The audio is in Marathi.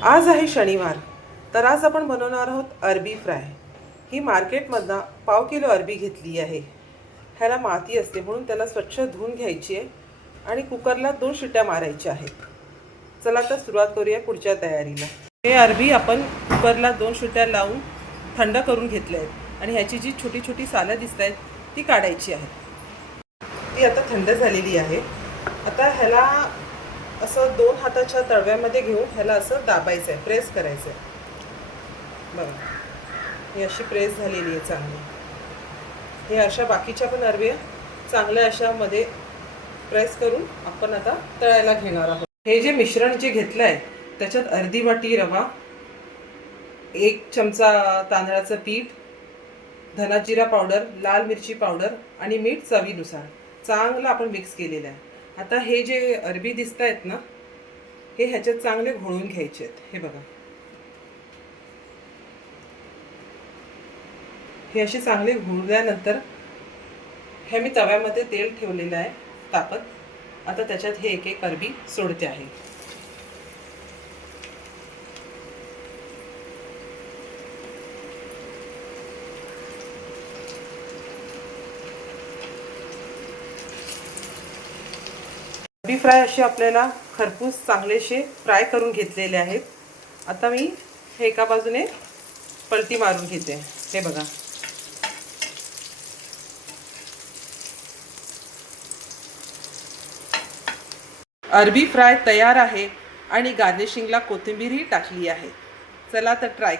आज आहे शनिवार, तर आज आपण बनवणार आहोत अरबी फ्राय। ही मार्केटमधनं पाव किलो अरबी घेतली आहे। ह्याला माती असते म्हणून त्याला स्वच्छ धुवून घ्यायची आहे आणि कुकरला 2 शिट्ट्या मारायच्या आहेत। चला तर सुरुवात करूया पुढच्या तयारीला। हे अरबी आपण कुकरला 2 शिट्ट्या लावून थंड करून घेतले आहेत आणि ह्याची जी छोटी छोटी सालं दिसत आहेत ती काढायची आहेत। ती आता थंड झालेली आहे। आता ह्याला असं 2 हाताच्या तळव्यामध्ये घेऊन ह्याला असं दाबायचं आहे, प्रेस करायचं आहे। बघा, ही अशी प्रेस झालेली आहे चांगली। हे अशा बाकीच्या पण अरबी चांगल्या अशा मध्ये प्रेस करून आपण आता तळायला घेणार आहोत। हे जे मिश्रण जे घेतलं आहे त्याच्यात अर्धी वाटी रवा, 1 चमचा तांदळाचं पीठ, धना जिरा पावडर, लाल मिरची पावडर आणि मीठ चवीनुसार चांगलं आपण मिक्स केलेलं आहे। आता हे जे अरबी दिसत आहेत ना, हे ह्याच्यात चांगले घोळून घ्यायचे आहेत। हे बघा, हे असे चांगले घोळल्यानंतर हे मी तव्यामध्ये तेल ठेवलेलं आहे तापत। आता त्याच्यात हे एक एक अरबी सोडते आहे। अरबी फ्राय असे आपल्याला खरपूस चांगलेसे फ्राय करून घेतलेले आहेत। आता मी हे एका बाजूने पलटी मारून घेते। हे बघा, अरबी फ्राय तयार आहे आणि गार्निशिंगला कोथिंबीरही टाकली आहे। चला तर ट्राय